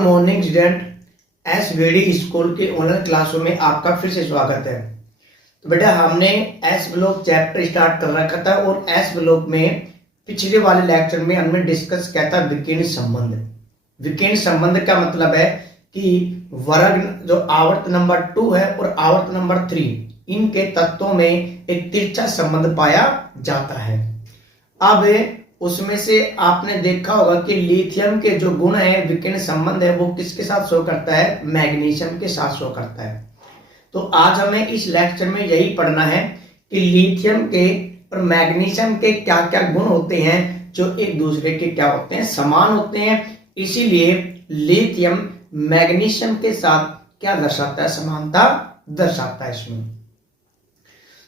Morning student, SVD school के online क्लासों में आपका फिर से स्वागत है। तो बेटा हमने एस ब्लॉक चैप्टर स्टार्ट कर रखा था और एस ब्लॉक में पिछले वाले लेक्चर में हमने डिस्कस किया था विकिर्ण संबंध। विकिर्ण संबंध का मतलब है कि वर्ग जो आवर्त नंबर 2 है और आवर्त नंबर 3 इनके तत्वों में एक तिरछा संबंध पाया जाता है। अब उसमें से आपने देखा होगा कि लिथियम के जो गुण है विकिर्ण संबंध है वो किसके साथ शो करता है, मैग्नीशियम के साथ शो करता है। तो आज हमें इस लेक्चर में यही पढ़ना है कि लिथियम के और मैग्नीशियम के क्या क्या गुण होते हैं जो एक दूसरे के क्या होते हैं, समान होते हैं। इसीलिए लिथियम मैग्नीशियम के साथ क्या दर्शाता है, समानता दर्शाता है इसमें।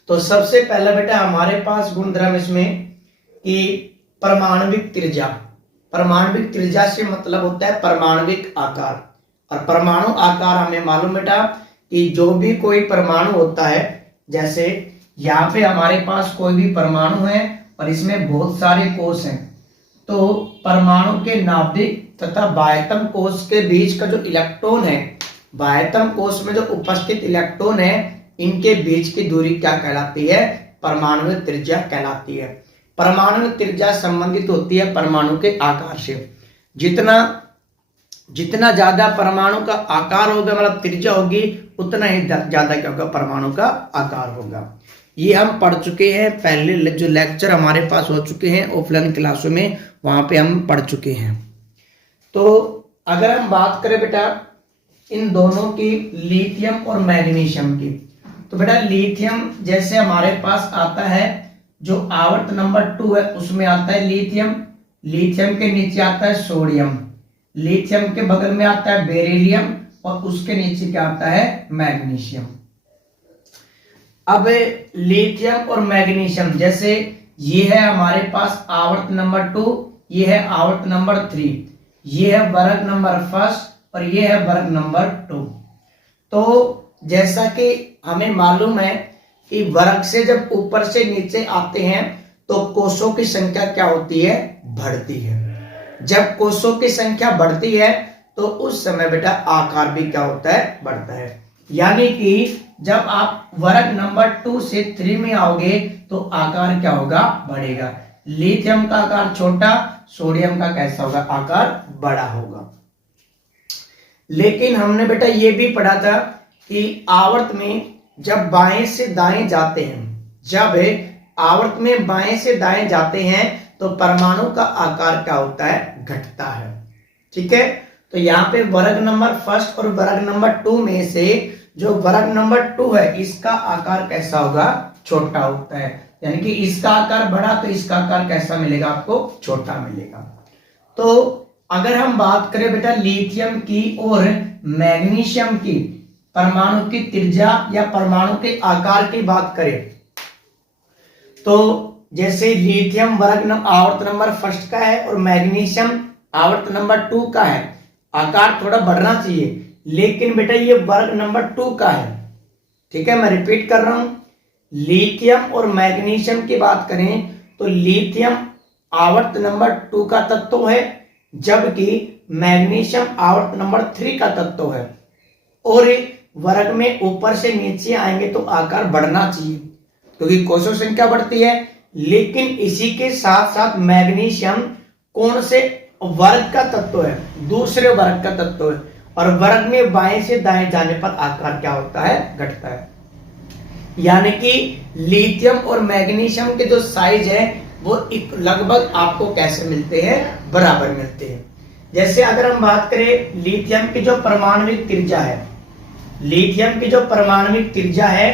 तो सबसे पहला बेटा हमारे पास गुणधर्म इसमें कि परमाणविक त्रिज्या। परमाणविक त्रिज्या से मतलब होता है परमाणविक आकार, और परमाणु आकार हमें मालूम बेटा कि जो भी कोई परमाणु होता है, जैसे यहाँ पे हमारे पास कोई भी परमाणु है और इसमें बहुत सारे कोश हैं, तो परमाणु के नाभिक तथा बाह्यतम कोश के बीच का जो इलेक्ट्रॉन है, बाह्यतम कोश में जो उपस्थित इलेक्ट्रॉन है, इनके बीच की दूरी क्या कहलाती है, परमाणुविक त्रिज्या कहलाती है। परमाणुविक त्रिज्या संबंधित होती है परमाणु के आकार से। जितना जितना ज्यादा परमाणु का आकार होगा, मतलब त्रिज्या होगी, उतना ही ज्यादा क्या होगा, परमाणु का आकार होगा। ये हम पढ़ चुके हैं, पहले जो लेक्चर हमारे पास हो चुके हैं ऑफलाइन क्लासों में, वहां पे हम पढ़ चुके हैं। तो अगर हम बात करें बेटा इन दोनों की, लिथियम और मैग्नीशियम की, तो बेटा लिथियम जैसे हमारे पास आता है जो आवर्त नंबर 2 है उसमें आता है लिथियम, लिथियम के नीचे आता है सोडियम, लिथियम के बगल में आता है बेरिलियम और उसके नीचे क्या आता है, मैग्नीशियम। अब लिथियम और मैग्नीशियम जैसे ये है हमारे पास आवर्त नंबर 2, ये है आवर्त नंबर 3, ये है वर्ग नंबर 1 और ये है वर्ग नंबर 2। तो जैसा कि हमें मालूम है कि वर्ग से जब ऊपर से नीचे आते हैं तो कोषों की संख्या क्या होती है, बढ़ती है। जब कोषों की संख्या बढ़ती है तो उस समय बेटा आकार भी क्या होता है, बढ़ता है। यानी कि जब आप वर्ग नंबर 2 से 3 में आओगे तो आकार क्या होगा, बढ़ेगा। लिथियम का आकार छोटा, सोडियम का कैसा होगा, आकार बड़ा होगा। लेकिन हमने बेटा ये भी पढ़ा था कि आवर्त में जब बाएं से दाएं जाते हैं, जब आवर्त में बाएं से दाएं जाते हैं तो परमाणु का आकार क्या होता है, घटता है। ठीक है, तो यहाँ पे वर्ग नंबर 1 और वर्ग नंबर 2 में से जो वर्ग नंबर 2 है इसका आकार कैसा होगा, छोटा होता है। यानी कि इसका आकार बड़ा तो इसका आकार कैसा मिलेगा, आपको छोटा मिलेगा। तो अगर हम बात करें बेटा लिथियम की और मैग्नीशियम की परमाणु की त्रिज्या या परमाणु के आकार की बात करें, तो जैसे लिथियम आवर्त नंबर 1 का है और मैग्नीशियम आवर्त नंबर 2 का है, आकार थोड़ा बढ़ना चाहिए, लेकिन बेटा ये वर्ग नंबर 2 का है। ठीक है, मैं रिपीट कर रहा हूं, लिथियम और मैग्नीशियम की बात करें तो लिथियम आवर्त नंबर 2 का तत्व है, जबकि मैग्नीशियम आवर्त नंबर 3 का तत्व है। और वर्ग में ऊपर से नीचे आएंगे तो आकार बढ़ना चाहिए क्योंकि कोषों संख्या बढ़ती है। लेकिन इसी के साथ साथ मैग्नीशियम कौन से वर्ग का तत्व है, दूसरे वर्ग का तत्व है, और वर्ग में बाएं से दाएं जाने पर आकार क्या होता है, घटता है। यानी कि लिथियम और मैग्नीशियम के जो साइज है वो लगभग आपको कैसे मिलते हैं, बराबर मिलते हैं। जैसे अगर हम बात करें लिथियम की जो परमाणुविक त्रिज्या है, लिथियम की जो परमाणुविक त्रिज्या है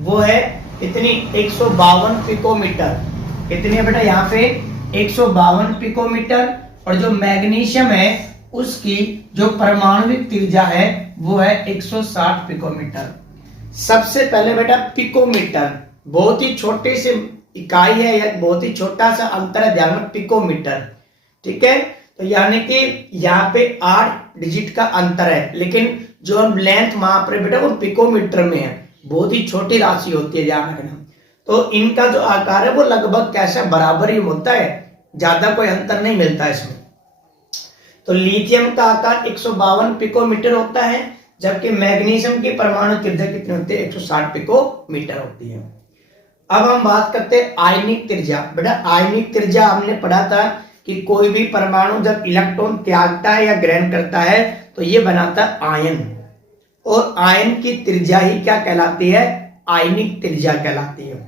वो है कितनी, 152 पिकोमीटर। कितनी है बेटा, यहाँ पे 152 पिकोमीटर। और जो मैग्नीशियम है उसकी जो परमाणुविक त्रिज्या है वो है 160 पिकोमीटर। सबसे पहले बेटा पिकोमीटर बहुत ही छोटी सी इकाई है, या बहुत ही छोटा सा अंतर है, ध्यान में, पिकोमीटर। ठीक है, तो यानी कि यहाँ पे 8 डिजिट का अंतर है, लेकिन जो हम लेंथ माप रहे बेटा वो पिकोमीटर में है, बहुत ही छोटी राशि होती है, ध्यान रखना। तो इनका जो आकार है वो लगभग कैसा, बराबर ही होता है, ज्यादा कोई अंतर नहीं मिलता इसमें। तो लिथियम का आकार 152 पिकोमीटर होता है, जबकि मैग्नीशियम की परमाणु त्रिज्या कितनी होती है? 160 पिकोमीटर होती है। अब हम बात करते हैं आयनिक त्रिज्या। बेटा आयनिक त्रिज्या हमने पढ़ा था कि कोई भी परमाणु जब इलेक्ट्रॉन त्यागता है या ग्रहण करता है तो ये बनाता है आयन, और आयन की त्रिज्या ही क्या कहलाती है? आयनिक त्रिज्या कहलाती है।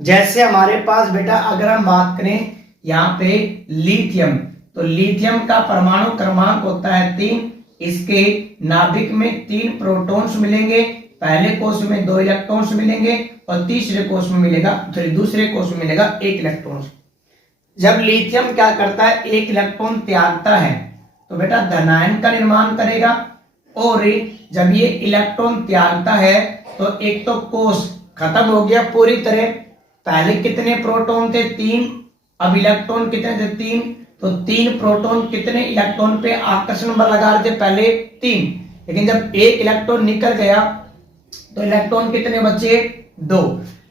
जैसे हमारे पास बेटा अगर हम बात करें यहाँ पे लिथियम, तो लिथियम का परमाणु क्रमांक होता है 3। इसके नाभिक में 3 प्रोटॉन्स मिलेंगे, पहले कोष में 2 इलेक्ट्रॉन्स मिलेंगे और तीसरे कोष में मिलेगा, दूसरे कोष में मिलेगा 1 इलेक्ट्रॉन। जब लिथियम क्या करता है? 1 इलेक्ट्रॉन त्यागता है तो बेटा धनायन का निर्माण करेगा, और जब ये इलेक्ट्रॉन त्यागता है तो एक तो कोष खत्म हो गया पूरी तरह। पहले कितने प्रोटॉन थे? 3। अब इलेक्ट्रॉन कितने थे? 3। तो 3 प्रोटॉन कितने इलेक्ट्रॉन पे आकर्षण बल लगा रहे थे? पहले 3। लेकिन जब 1 इलेक्ट्रॉन निकल गया तो इलेक्ट्रॉन कितने बचे? 2।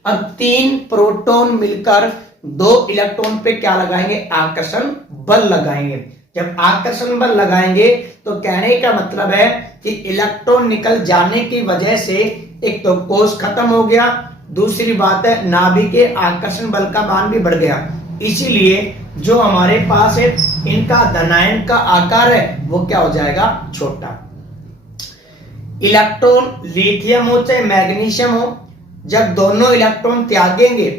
अब 3 प्रोटॉन मिलकर 2 इलेक्ट्रॉन पे क्या लगाएंगे? आकर्षण बल लगाएंगे। जब आकर्षण बल लगाएंगे तो कहने का मतलब है कि इलेक्ट्रॉन निकल जाने की वजह से एक तो कोष खत्म हो गया, दूसरी बात है नाभिक के आकर्षण बल का मान भी बढ़ गया। इसीलिए जो हमारे पास है इनका धनायन का आकार है वो क्या हो जाएगा? छोटा। इलेक्ट्रॉन लिथियम हो चाहे मैग्नीशियम हो, जब दोनों इलेक्ट्रॉन त्यागेंगे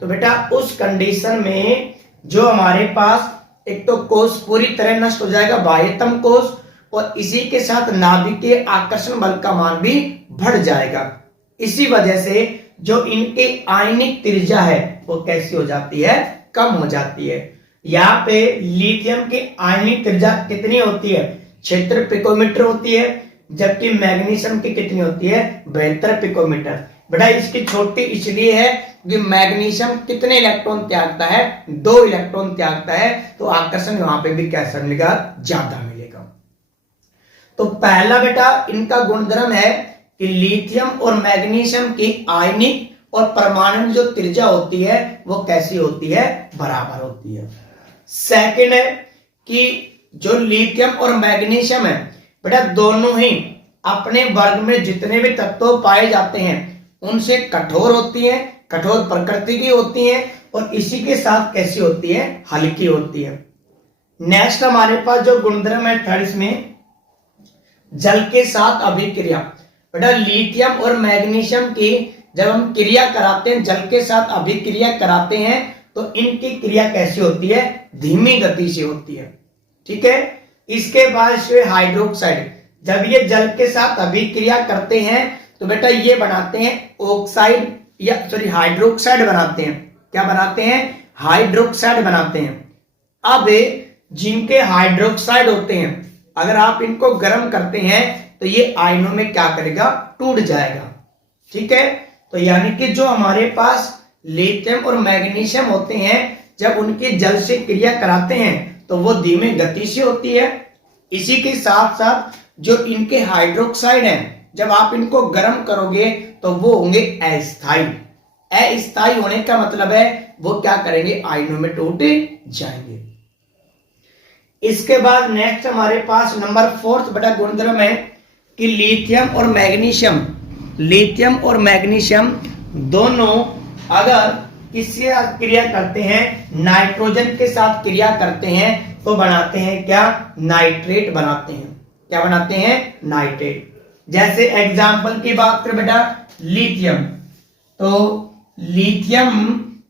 तो बेटा उस कंडीशन में जो हमारे पास एक तो कोष पूरी तरह नष्ट हो जाएगा, बाह्यतम कोष, और इसी के साथ नाभिक के आकर्षण बल का मान भी बढ़ जाएगा। इसी वजह से जो इनके आयनिक त्रिज्या है वो कैसी हो जाती है? कम हो जाती है। यहाँ पे लिथियम की आयनिक त्रिज्या कितनी होती है? 76 पिकोमीटर होती है, जबकि मैग्नीशियम की कितनी होती है? 72 पिकोमीटर। बेटा इसकी छोटी इसलिए है कि मैग्नीशियम कितने इलेक्ट्रॉन त्यागता है? 2 इलेक्ट्रॉन त्यागता है, तो आकर्षण वहां पे भी कैसा मिलेगा? ज्यादा मिलेगा। तो पहला बेटा इनका गुणधर्म है कि लिथियम और मैग्नीशियम की आयनिक और परमाणु जो त्रिज्या होती है वो कैसी होती है? बराबर होती है। सेकंड है कि जो लिथियम और मैग्नीशियम है बेटा दोनों ही अपने वर्ग में जितने भी तत्व पाए जाते हैं उनसे कठोर होती है, कठोर प्रकृति की होती है, और इसी के साथ कैसी होती है? हल्की होती है। नेक्स्ट हमारे पास जो गुणधर्म है थर्ड इसमें जल के साथ अभिक्रिया। बेटा लिथियम और मैग्नीशियम की जब हम क्रिया कराते हैं, जल के साथ अभिक्रिया कराते हैं, तो इनकी क्रिया कैसी होती है? धीमी गति से होती है। ठीक है। इसके बाद हाइड्रोक्साइड, जब ये जल के साथ अभिक्रिया करते हैं तो बेटा ये बनाते हैं ऑक्साइड या हाइड्रोक्साइड बनाते हैं। क्या बनाते हैं? हाइड्रोक्साइड बनाते हैं। अब जिनके हाइड्रोक्साइड होते हैं अगर आप इनको गर्म करते हैं तो ये आयनों में क्या करेगा? टूट जाएगा। ठीक है। तो यानी कि जो हमारे पास लिथियम और मैग्नीशियम होते हैं जब उनकी जल से क्रिया कराते हैं तो वो धीमे गति से होती है। इसी के साथ साथ जो इनके हाइड्रोक्साइड हैं जब आप इनको गर्म करोगे तो वो होंगे अस्थाई। अस्थाई होने का मतलब है वो क्या करेंगे? आयनों में टूट जाएंगे। इसके बाद नेक्स्ट हमारे पास नंबर 4 बड़ा गुणधर्म है कि लिथियम और मैग्नीशियम दोनों अगर किससे क्रिया करते हैं? नाइट्रोजन के साथ क्रिया करते हैं तो बनाते हैं क्या? नाइट्रेट बनाते हैं। क्या बनाते हैं? नाइट्रेट। जैसे एग्जाम्पल की बात करें बेटा लिथियम, तो लिथियम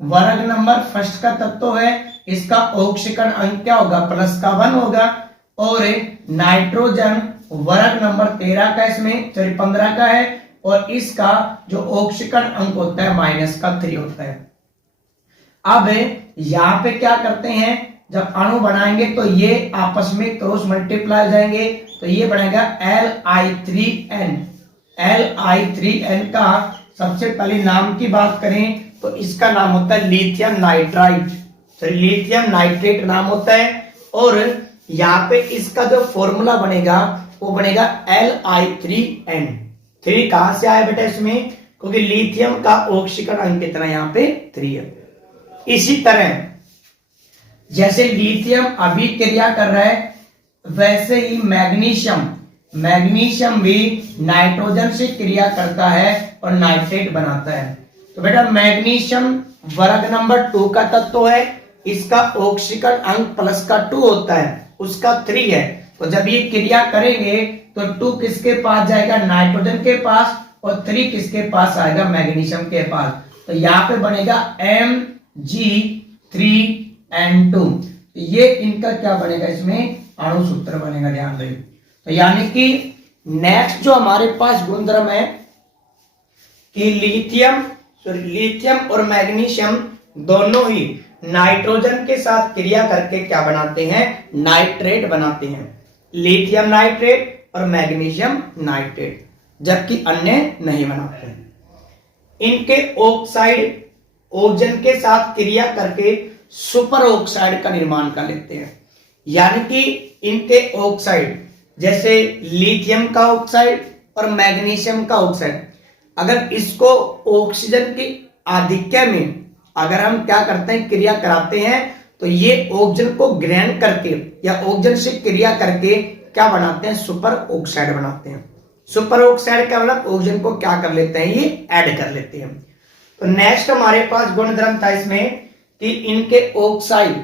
वर्ग नंबर फर्स्ट का तत्व है, इसका ऑक्सीकरण अंक क्या होगा? +1 होगा। और नाइट्रोजन वर्ग नंबर 13 का इसमें 15 का है, और इसका जो ऑक्सीकरण अंक होता है -3 होता है। अब यहां पे क्या करते हैं? जब अणु बनाएंगे तो ये आपस में क्रॉस मल्टीप्लाई हो जाएंगे, तो ये बनेगा Li3n। Li3n का सबसे पहले नाम की बात करें तो इसका नाम होता है लिथियम नाइट्राइट, लिथियम नाइट्रेट नाम होता है। और यहाँ पे इसका जो फॉर्मूला बनेगा वो बनेगा Li3n। 3 कहां से आया बेटा इसमें? क्योंकि लिथियम का ऑक्सीकरण अंक कितना यहाँ पे 3 है। इसी तरह जैसे लिथियम अभिक्रिया कर रहा है वैसे ही मैग्नीशियम भी नाइट्रोजन से क्रिया करता है और नाइट्रेट बनाता है। तो बेटा मैग्नीशियम वर्ग नंबर 2 का तत्व है, इसका ऑक्सीकरण अंक प्लस का 2 होता है, उसका 3 है। तो जब ये क्रिया करेंगे तो 2 किसके पास जाएगा, नाइट्रोजन के पास, और 3 किसके पास आएगा, मैग्नीशियम के पास। तो यहाँ पे बनेगा Mg3N2। ये इनका क्या बनेगा, इसमें अणु सूत्र बनेगा, ध्यान रहे। तो यानी कि नेक्स्ट जो हमारे पास गुणधर्म है कि लिथियम और मैग्नीशियम दोनों ही नाइट्रोजन के साथ क्रिया करके क्या बनाते हैं, नाइट्रेट बनाते हैं। लिथियम नाइट्रेट और मैग्नीशियम नाइट्रेट, जबकि अन्य नहीं बनाते हैं। इनके ऑक्साइड ऑक्सीजन के साथ क्रिया करके सुपर ऑक्साइड का निर्माण कर लेते हैं। यानी कि इनके ऑक्साइड जैसे लिथियम का ऑक्साइड और मैग्नीशियम का ऑक्साइड, अगर इसको ऑक्सीजन की आधिक्य में अगर हम क्या करते हैं, क्रिया कराते हैं, तो ये ऑक्सीजन को ग्रहण करके या ऑक्सीजन से क्रिया करके क्या बनाते हैं, सुपर ऑक्साइड बनाते हैं। सुपर ऑक्साइड का मतलब ऑक्सीजन को क्या कर लेते हैं, ये ऐड कर लेते हैं। तो नेक्स्ट हमारे पास गुणधर्म था इसमें कि इनके ऑक्साइड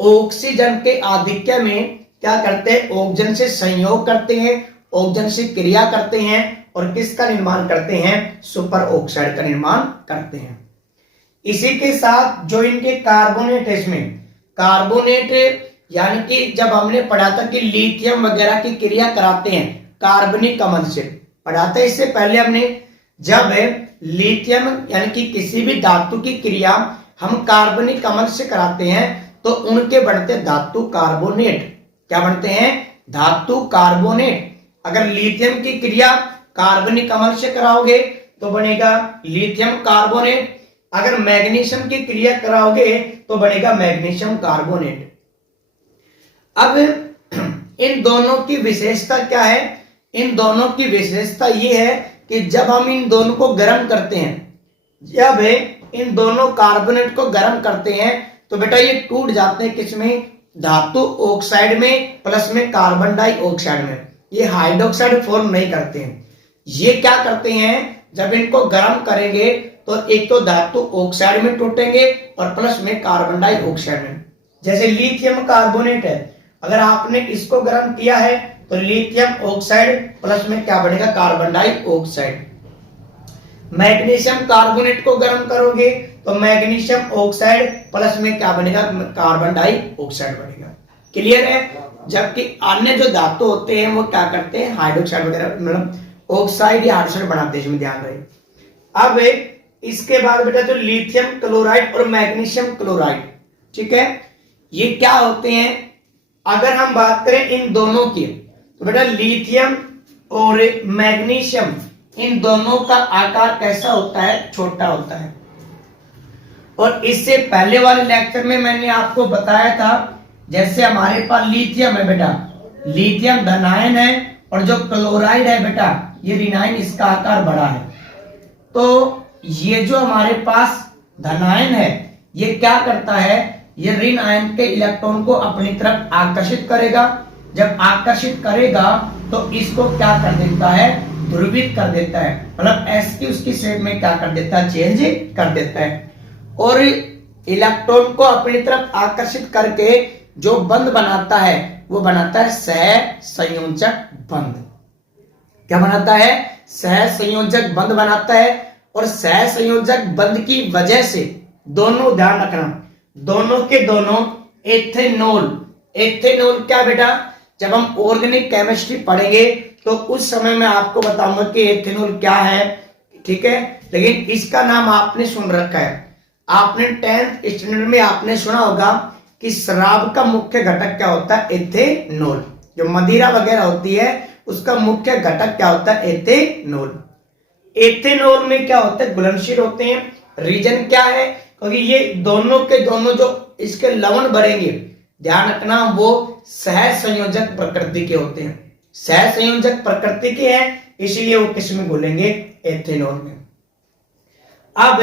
ऑक्सीजन के आधिक्य में क्या करते हैं, ऑक्सीजन से संयोग करते हैं, ऑक्सीजन से क्रिया करते हैं और किसका निर्माण करते हैं, सुपर ऑक्साइड का निर्माण करते हैं। इसी के साथ जो इनके कार्बोनेट है, इसमें कार्बोनेट यानी कि जब हमने पढ़ा था कि लिथियम वगैरह की क्रिया कराते हैं कार्बनिक अम्ल से, पढ़ा था इससे पहले हमने, जब लिथियम यानी कि किसी भी धातु की क्रिया हम कार्बनिक अम्ल से कराते हैं तो उनके बनते धातु कार्बोनेट। क्या बनते हैं, धातु कार्बोनेट। अगर लिथियम की क्रिया कार्बनिक अम्ल से कराओगे तो बनेगा लिथियम कार्बोनेट, अगर मैग्नीशियम की क्रिया कराओगे तो बनेगा मैग्नीशियम कार्बोनेट। अब इन दोनों की विशेषता क्या है, इन दोनों की विशेषता ये है कि जब हम इन दोनों को गर्म करते हैं, जब इन दोनों कार्बोनेट को गर्म करते हैं तो बेटा ये टूट जाते हैं किसमें, धातु ऑक्साइड में प्लस में कार्बन डाइऑक्साइड में। ये हाइड्रोक्साइड फॉर्म नहीं करते हैं। ये क्या करते हैं, जब इनको गर्म करेंगे तो एक तो धातु ऑक्साइड में टूटेंगे और प्लस में कार्बन डाइऑक्साइड में। जैसे लिथियम कार्बोनेट है, अगर आपने इसको गर्म किया है तो लिथियम ऑक्साइड प्लस में क्या बनेगा, कार्बन डाइऑक्साइड। मैग्नीशियम कार्बोनेट को गर्म करोगे तो मैग्नीशियम ऑक्साइड प्लस में क्या बनेगा, कार्बन डाइऑक्साइड बनेगा। क्लियर है। जबकि अन्य जो धातु होते हैं वो क्या करते हैं, हाइड्रोक्साइड वगैरह मतलब ऑक्साइड या हाइड्रोक्साइड बनाते हैं, इसमें ध्यान रहे। अब इसके बाद बेटा जो लिथियम क्लोराइड और मैग्नीशियम क्लोराइड, ठीक है, ये क्या होते हैं, अगर हम बात करें इन दोनों की तो बेटा लिथियम और मैग्नीशियम इन दोनों का आकार कैसा होता है, छोटा होता है। और इससे पहले वाले लेक्चर में मैंने आपको बताया था, जैसे हमारे पास लिथियम है बेटा, लिथियम धनायन है और जो क्लोराइड है बेटा ये ऋणायन, इसका आकार बड़ा है। तो ये जो हमारे पास धनायन है ये क्या करता है, ये ऋण आयन के इलेक्ट्रॉन को अपनी तरफ आकर्षित करेगा। जब आकर्षित करेगा तो इसको क्या कर देता है, ध्रुवित कर देता है, मतलब एस की उसकी शेप में क्या कर देता है, चेंज कर देता है। और इलेक्ट्रॉन को अपनी तरफ आकर्षित करके जो बंध बनाता है वो बनाता है सहसंयोजक बंध। क्या बनाता है, सहसंयोजक बंध बनाता है। और सहसंयोजक बंध की वजह से दोनों, ध्यान रखना, दोनों के दोनों एथेनॉल, एथेनॉल क्या बेटा, जब हम ऑर्गेनिक केमिस्ट्री पढ़ेंगे तो उस समय मैं आपको बताऊंगा कि एथेनॉल क्या है, ठीक है। लेकिन इसका नाम आपने सुन रखा है, आपने 10th स्टैंडर्ड में आपने सुना होगा कि शराब का मुख्य घटक क्या होता है, एथेनॉल। जो मदिरा वगैरह होती है उसका मुख्य घटक क्या होता है, एथेनॉल। एथेनॉल में क्या होता है, घुलनशील होते हैं। रीजन क्या है, क्योंकि ये दोनों के दोनों जो इसके लवण बनेंगे, ध्यान रखना, वो सहसंयोजक प्रकृति के होते हैं, सहसंयोजक प्रकृति के हैं, इसीलिए वो किस में घुलेंगे, एथेनॉल में। अब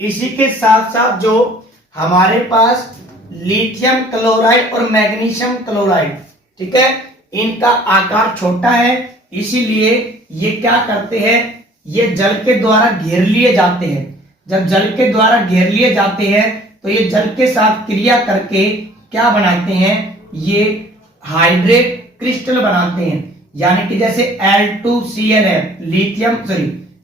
इसी के साथ साथ जो हमारे पास लिथियम क्लोराइड और मैग्नीशियम क्लोराइड, ठीक है, इनका आकार छोटा है, इसीलिए ये क्या करते हैं, ये जल के द्वारा घेर लिए जाते हैं। जब जल के द्वारा घेर लिए जाते हैं तो ये जल के साथ क्रिया करके क्या बनाते हैं, ये हाइड्रेट क्रिस्टल बनाते हैं। यानी कि जैसे Al2Cl है,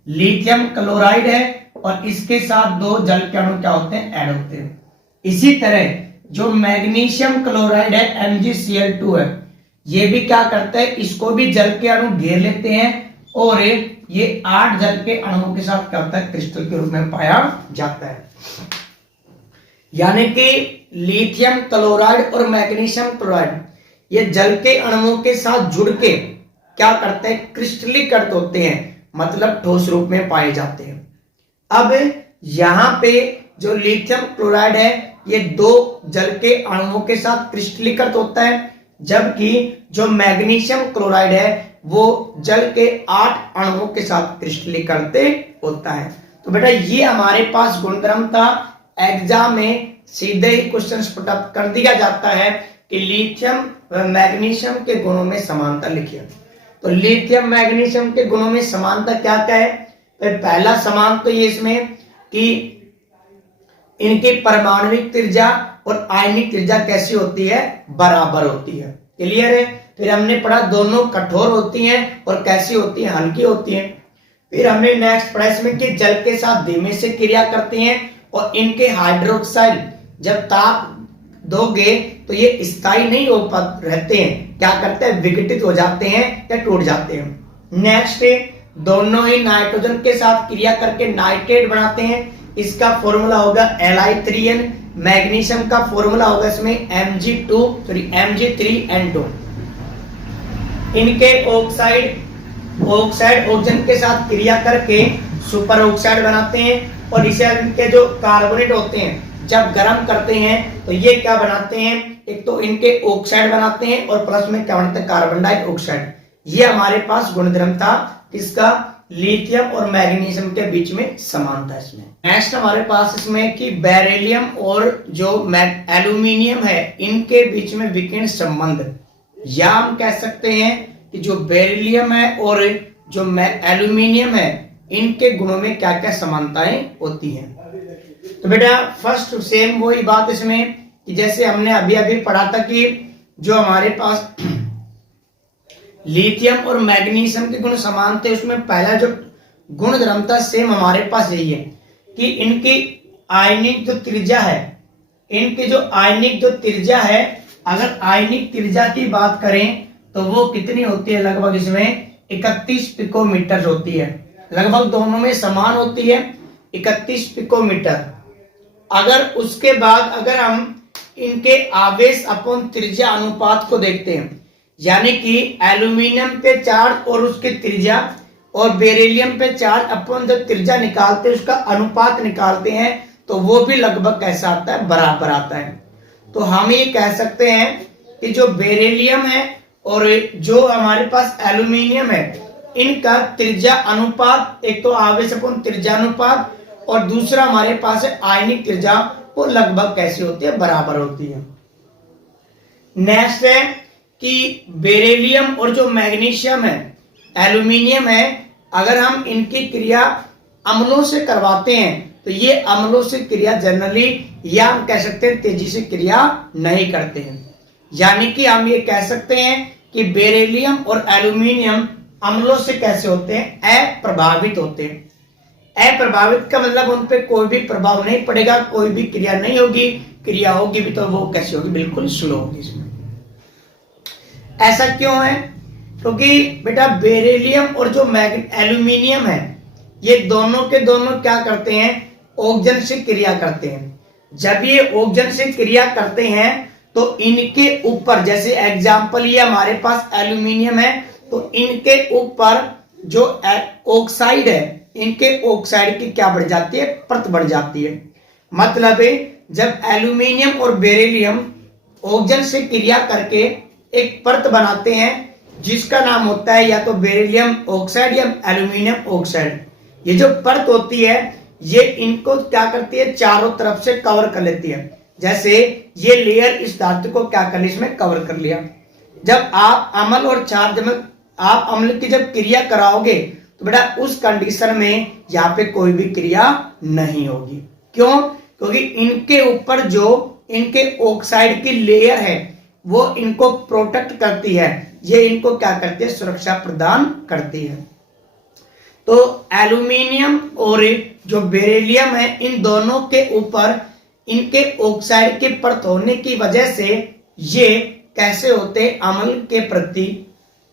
लिथियम क्लोराइड है, और इसके साथ दो जल के अणु क्या होते हैं, ऐड होते हैं। इसी तरह जो मैग्नीशियम क्लोराइड है MgCl2 है, ये भी क्या करता है, इसको भी जल के अणु घेर लेते हैं और ये 8 जल के अणुओं के साथ क्या होता है, क्रिस्टल के रूप में पाया जाता है। यानी कि लिथियम क्लोराइड और मैग्नीशियम क्लोराइड ये जल के अणुओं के साथ जुड़ के क्या करते हैं, क्रिस्टलीकृत होते हैं, मतलब ठोस रूप में पाए जाते हैं। अब यहां पे जो लिथियम क्लोराइड है ये 2 जल के अणुओं के साथ क्रिस्टलीकृत होता है, जबकि जो मैग्नीशियम क्लोराइड है वो जल के 8 अणुओं के साथ क्रिस्टलीकृत होता है। तो बेटा ये हमारे पास गुणधर्म था, एग्जाम में सीधे ही क्वेश्चन पुट अप कर दिया जाता है कि लिथियम व मैग्नीशियम के गुणों में समानता लिखिए। तो लिथियम मैग्नीशियम के गुणों में समानता क्या क्या है, तो पहला समान तो ये इसमें कि इनकी परमाणुविक त्रिज्या और आयनिक त्रिज्या कैसी होती है, बराबर होती है। क्लियर है। फिर हमने पढ़ा दोनों कठोर होती हैं और कैसी होती हैं, हल्की होती हैं। फिर हमने नेक्स्ट पढ़ा इसमें कि जल के साथ धीमे से क्रिया करती हैं और इनके हाइड्रोक्साइड जब ताप दोगे तो ये स्थायी नहीं हो रहते हैं, क्या करते हैं, विघटित हो जाते हैं या टूट जाते हैं। नेक्स्ट दोनों ही नाइट्रोजन के साथ क्रिया करके नाइट्रेट बनाते हैं, इसका फॉर्मूला होगा Li3n। मैग्नीशियम का फॉर्मूला होगा इसमें Mg3N2। इनके ऑक्साइड ऑक्सीजन के साथ क्रिया करके सुपर ऑक्साइड बनाते हैं, और इसे इनके जो कार्बोनेट होते हैं जब गर्म करते हैं तो ये क्या बनाते हैं, एक तो इनके ऑक्साइड बनाते हैं और प्लस में क्या बनाते हैं, कार्बन डाइऑक्साइड। ये हमारे पास गुणधर्म था किसका, लिथियम और मैग्नीशियम के बीच में समानता। इसमें नेक्स्ट हमारे पास इसमें कि बेरिलियम और जो एल्यूमिनियम है इनके बीच में विकिरण संबंध, या हम कह सकते हैं कि जो बेरिलियम है और जो एल्यूमिनियम है इनके गुणों में क्या क्या समानताएं होती हैं। तो बेटा फर्स्ट सेम वही बात इसमें कि जैसे हमने अभी अभी पढ़ा था कि जो हमारे पास लिथियम और मैग्नीशियम के गुण समान थे, उसमें पहला जो गुण धर्म था सेम हमारे पास यही है कि इनकी आयनिक जो त्रिज्या है, इनकी जो आयनिक जो त्रिज्या है, अगर आयनिक त्रिज्या की बात करें तो वो कितनी होती है, लगभग इसमें 31 पिकोमीटर होती है। लगभग दोनों में समान होती है 31 पिकोमीटर। अगर उसके बाद अगर हम इनके आवेश अपॉन त्रिज्या अनुपात को देखते हैं, यानी कि एल्यूमिनियम पे चार्ज और उसकी त्रिज्या और बेरिलियम पे चार्ज अपॉन जब त्रिज्या निकालते हैं उसका अनुपात निकालते हैं तो वो भी लगभग कैसा आता है, बराबर आता है। तो हम ये कह सकते हैं कि जो बेरिलियम है और जो हमारे पास एल्यूमिनियम है इनका त्रिज्या अनुपात, एक तो आवेश अपॉन त्रिज्या अनुपात और दूसरा हमारे पास है आयनिक त्रिज्या, वो लगभग कैसी होती है, बराबर होती है। नेक्स्ट है कि बेरिलियम और जो मैग्नीशियम है, एल्यूमिनियम है, अगर हम इनकी क्रिया अम्लों से करवाते हैं तो ये अम्लों से क्रिया जनरली, या हम कह सकते हैं तेजी से क्रिया नहीं करते हैं। यानी कि हम ये कह सकते हैं कि बेरिलियम और एल्यूमिनियम अम्लों से कैसे होते हैं, अप्रभावित होते हैं। अप्रभावित का मतलब उन पे कोई भी प्रभाव नहीं पड़ेगा, कोई भी क्रिया नहीं होगी, क्रिया होगी भी तो वो कैसी होगी, बिल्कुल स्लो होगी। इसमें ऐसा क्यों है, क्योंकि बेटा बेरिलियम और जो एल्यूमिनियम है ये दोनों के दोनों क्या करते हैं, ऑक्सीजन से क्रिया करते हैं। जब ये ऑक्सीजन से क्रिया करते हैं तो इनके ऊपर, जैसे एग्जांपल ये हमारे पास एल्यूमिनियम है तो इनके ऊपर जो ऑक्साइड है, इनके ऑक्साइड की क्या बढ़ जाती है, परत बढ़ जाती है। मतलब जब एल्यूमिनियम और बेरिलियम ऑक्सीजन से क्रिया करके एक परत बनाते हैं जिसका नाम होता है या तो बेरिलियम ऑक्साइड या एल्यूमिनियम ऑक्साइड। ये जो परत होती है ये इनको क्या करती है, चारों तरफ से कवर कर लेती है। जैसे ये लेयर इस धातु को क्या कर लिया, इसमें कवर कर लिया। जब आप अम्ल और क्षार जब आप अम्ल की जब क्रिया कराओगे तो बेटा उस कंडीशन में यहाँ पे कोई भी क्रिया नहीं होगी। क्यों? क्योंकि इनके ऊपर जो इनके ऑक्साइड की लेयर है वो इनको प्रोटेक्ट करती है, ये इनको क्या करती है, सुरक्षा प्रदान करती है। तो एल्यूमिनियम और जो बेरिलियम है इन दोनों के ऊपर इनके ऑक्साइड के परत होने की वजह से ये कैसे होते हैं, अम्ल के प्रति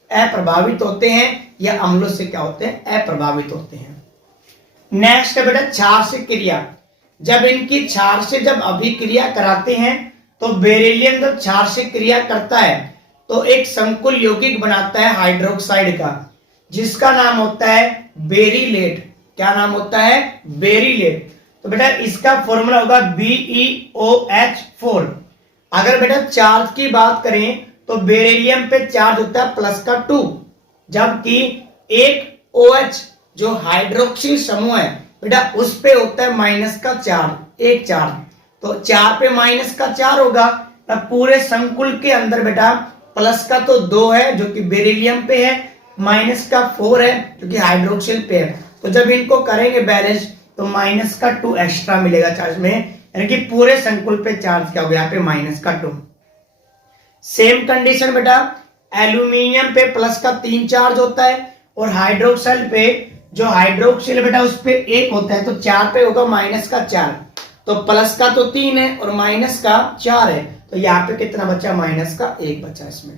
अप्रभावित होते हैं या अम्लों से क्या होते हैं, अप्रभावित होते हैं। नेक्स्ट है बेटा क्षार से क्रिया। जब इनकी क्षार से जब अभिक्रिया कराते हैं तो बेरिलियम जब क्षार से क्रिया करता है तो एक संकुल यौगिक बनाता है हाइड्रोक्साइड का, जिसका नाम होता है बेरिलेट। क्या नाम होता है? बेरिलेट। तो बेटा इसका फॉर्मूला होगा BeOH4। अगर बेटा चार्ज की बात करें तो बेरिलियम पे चार्ज होता है +2, जबकि एक OH जो हाइड्रोक्सिल समूह है बेटा उस पे होता है -4, एक चार्ज। तो 4 पे -4 होगा, तब पूरे संकुल के अंदर बेटा प्लस का तो 2 है जो कि बेरिलियम पे है, -4 है जो कि हाइड्रोक्सिल पे है। तो जब इनको करेंगे बैलेंस तो -2 एक्स्ट्रा मिलेगा चार्ज में, यानी कि पूरे संकुल पे चार्ज क्या हो गया, यहाँ पे -2। सेम कंडीशन बेटा एल्यूमिनियम पे +3 चार्ज होता है और हाइड्रोक्साइड पे जो हाइड्रोक्सिल बेटा उस पे 1 होता है, तो 4 पे होगा -4। तो प्लस का तो 3 है और -4 है, तो यहाँ पे कितना बचा, -1 बचा इसमें।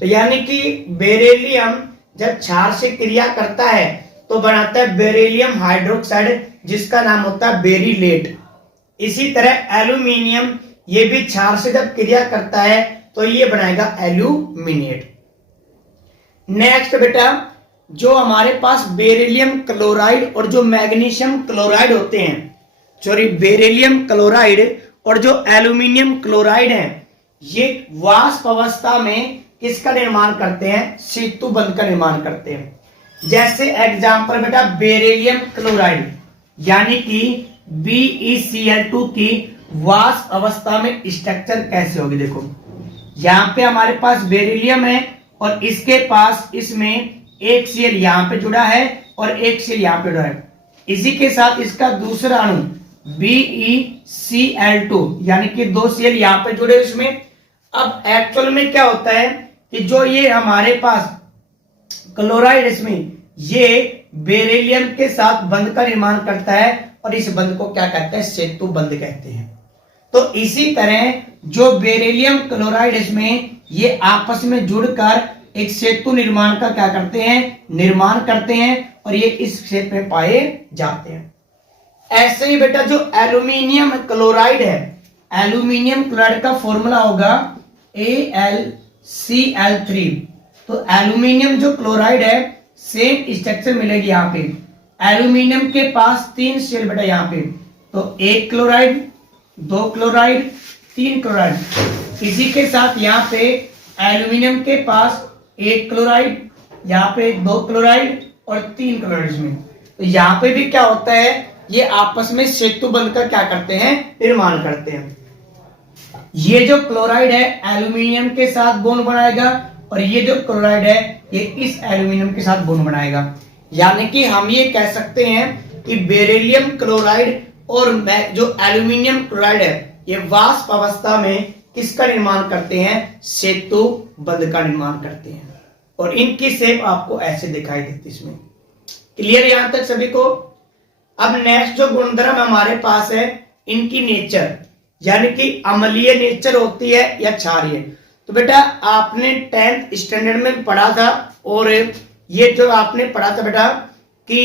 तो यानी कि बेरिलियम जब क्षार से क्रिया करता है तो बनाता है बेरिलियम हाइड्रोक्साइड, जिसका नाम होता है बेरिलेट। इसी तरह एल्यूमिनियम ये भी क्षार से जब क्रिया करता है तो ये बनाएगा एल्यूमिनेट। नेक्स्ट बेटा जो हमारे पास बेरिलियम क्लोराइड और जो मैग्नीशियम क्लोराइड होते हैं, सॉरी बेरिलियम क्लोराइड और जो एल्यूमिनियम क्लोराइड है, ये वाष्प अवस्था में किसका निर्माण करते हैं, सेतु बंध का निर्माण करते हैं। जैसे एग्जांपल बेटा बेरिलियम क्लोराइड यानी कि BeCl2 की वाष्प अवस्था में स्ट्रक्चर कैसे होगी, देखो यहाँ पे हमारे पास बेरिलियम है और इसके पास इसमें एक Cl यहाँ पे जुड़ा है और एक Cl यहाँ पे जुड़ा है, इसी के साथ इसका दूसरा अणु BeCl2 यानी कि 2 Cl यहाँ पे जुड़े इसमें। अब एक्चुअल में क्या होता है कि जो ये हमारे पास क्लोराइड इसमें ये बेरिलियम के साथ बंध का निर्माण करता है और इस बंध को क्या कहते हैं, सेतु बंध कहते हैं। तो इसी तरह जो बेरिलियम क्लोराइड इसमें ये आपस में जुड़कर एक सेतु निर्माण का क्या करते हैं, निर्माण करते हैं और ये इस क्षेत्र में पाए जाते हैं। ऐसे ही बेटा जो एल्यूमिनियम क्लोराइड है, एल्यूमिनियम क्लोराइड का फॉर्मूला होगा AlCl3। तो एल्यूमिनियम जो क्लोराइड है सेम स्ट्रक्चर मिलेगी यहाँ पे, एल्यूमिनियम के पास 3 शेल बेटा यहाँ पे, तो 1 क्लोराइड 2 क्लोराइड 3 क्लोराइड। इसी के साथ यहाँ पे एल्यूमिनियम के पास 1 क्लोराइड, यहाँ पे 2 क्लोराइड और 3 क्लोराइड में। तो यहाँ पे भी क्या होता है, ये आपस में सेतु बंध का क्या करते हैं, निर्माण करते हैं। ये जो क्लोराइड है एल्यूमिनियम के साथ बॉन्ड बनाएगा और ये जो क्लोराइड है ये इस एल्यूमिनियम के साथ बॉन्ड बनाएगा। यानी कि हम ये कह सकते हैं कि बेरिलियम क्लोराइड और जो एल्यूमिनियम क्लोराइड है ये वाष्प अवस्था में किसका निर्माण करते हैं, सेतु बंध का निर्माण करते हैं। और इनकी शेप आपको ऐसे दिखाई देती इसमें। क्लियर यहां तक सभी को? अब नेक्स्ट जो गुणधर्म हमारे पास है इनकी नेचर, यानी कि अम्लीय नेचर होती है या क्षारीय। तो बेटा आपने 10th स्टैंडर्ड में पढ़ा था और ये जो आपने पढ़ा था बेटा कि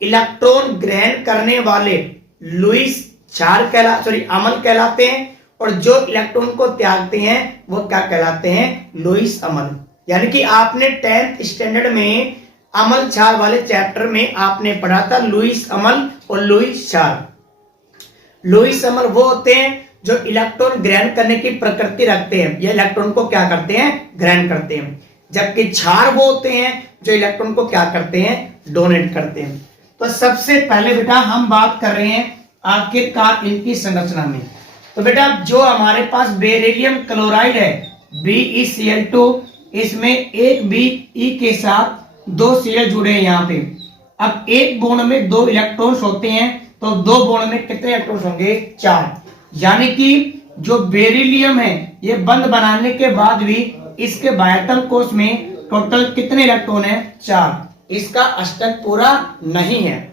इलेक्ट्रॉन ग्रहण करने वाले लुईस क्षार अम्ल कहलाते हैं और जो इलेक्ट्रॉन को त्यागते हैं वो क्या कहलाते हैं, लुईस अम्ल। यानी कि आपने 10th स्टैंडर्ड में अम्ल क्षार वाले चैप्टर में आपने पढ़ा था लुईस अम्ल और लुईस क्षार। लुईस अम्ल वो होते हैं जो इलेक्ट्रॉन ग्रहण करने की प्रकृति रखते हैं, ये इलेक्ट्रॉन को क्या करते हैं, ग्रहण करते हैं। जबकि क्षार वो होते हैं जो इलेक्ट्रॉन को क्या करते हैं, डोनेट करते हैं। तो सबसे पहले बेटा हम बात कर रहे हैं आखिरकार इनकी संरचना में। तो बेटा जो हमारे पास बेरिलियम क्लोराइड है BeCl2, इसमें एक Be के साथ 2 Cl जुड़े हैं यहाँ पे। अब एक बॉन्ड में 2 इलेक्ट्रॉन्स होते हैं, तो 2 बॉन्ड में कितने इलेक्ट्रॉन्स होंगे? 4। यानी कि जो बेरिलियम है ये बंद बनाने के बाद भी इसके बाह्यतम कोश में टोटल कितने इलेक्ट्रॉन है? 4। इसका अष्टक पूरा नहीं है।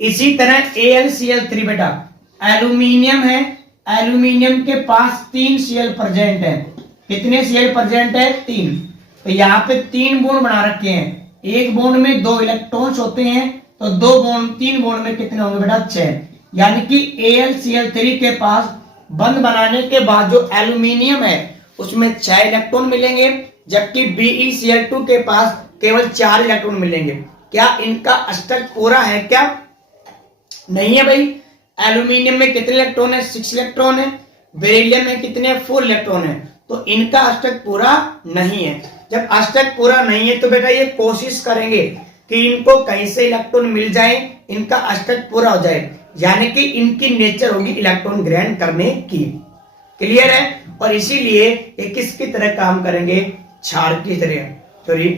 इसी तरह AlCl3 बेटा, एल्यूमिनियम है, एल्यूमिनियम के पास 3 Cl प्रेजेंट है। कितने Cl प्रेजेंट है? 3। तो यहाँ पे 3 बॉन्ड बना रखे हैं। एक बॉन्ड में 2 इलेक्ट्रॉन्स होते हैं, तो 3 बॉन्ड में कितने होंगे बेटा? 6। यानी कि AlCl3 के पास बंद बनाने के बाद जो एल्यूमिनियम है उसमें 6 इलेक्ट्रॉन मिलेंगे, जबकि BeCl2 के पास केवल 4 इलेक्ट्रॉन मिलेंगे। क्या इनका अष्टक पूरा है क्या? नहीं है भाई। एल्यूमिनियम में कितने इलेक्ट्रॉन है? 6 इलेक्ट्रॉन है। बेरिलियम में कितने? 4 इलेक्ट्रॉन है। तो इनका अष्टक पूरा नहीं है। जब अष्टक पूरा नहीं है तो बेटा ये कोशिश करेंगे कि इनको कहीं से इलेक्ट्रॉन मिल जाए, इनका अष्टक पूरा हो जाए, यानी कि इनकी नेचर होगी इलेक्ट्रॉन ग्रहण करने की। क्लियर है? और इसीलिए ये किसकी तरह काम करेंगे? क्षार की तरह, सॉरी,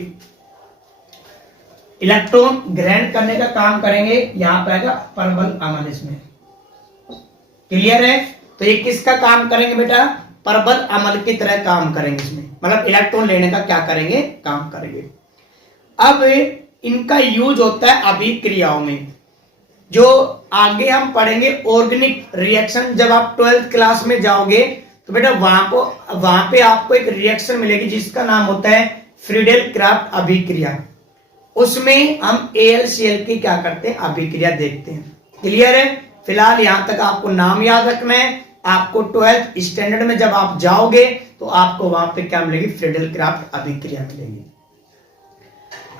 इलेक्ट्रॉन ग्रहण करने का काम करेंगे। यहां पे आएगा परबल अमल इसमें। क्लियर है? तो ये किसका काम करेंगे बेटा? परबल अमल की तरह काम करेंगे इसमें, मतलब इलेक्ट्रॉन लेने का क्या करेंगे? काम करेंगे। अब इनका यूज होता है अभिक्रियाओं में, जो आगे हम पढ़ेंगे ऑर्गेनिक रिएक्शन। जब आप 12th क्लास में जाओगे तो बेटा वहां पे आपको एक रिएक्शन मिलेगी जिसका नाम होता है फ्रीडेल क्राफ्ट अभिक्रिया। उसमें हम AlCl की क्या करते हैं? अभिक्रिया देखते हैं। क्लियर है? फिलहाल यहां तक आपको नाम याद रखना है। आपको 12th स्टैंडर्ड में जब आप जाओगे तो आपको वहां पे क्या मिलेगी? फ्रीडेल क्राफ्ट अभिक्रिया मिलेगी।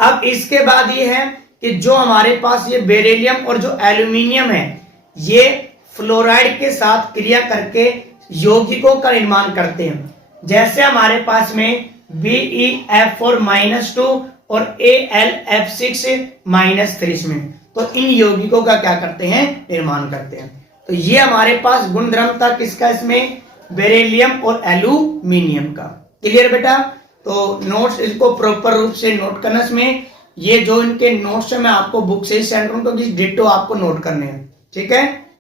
अब इसके बाद ये है कि जो हमारे पास ये बेरिलियम और जो एल्यूमिनियम है ये फ्लोराइड के साथ क्रिया करके यौगिकों का निर्माण करते हैं। जैसे हमारे पास में BeF4-2 और AlF6-3 में, तो इन यौगिकों का क्या करते हैं? निर्माण करते हैं। तो ये हमारे पास गुणधर्म था किसका? इसमें बेरिलियम और एल्यूमिनियम का। क्लियर बेटा? तो नोट्स इसको प्रॉपर रूप से नोट करना। इसमें ये जो इनके नोट्स है मैं आपको बुक से सेंड करूंगा, क्योंकि डिट्टो आपको नोट करने हैं। ठीक है?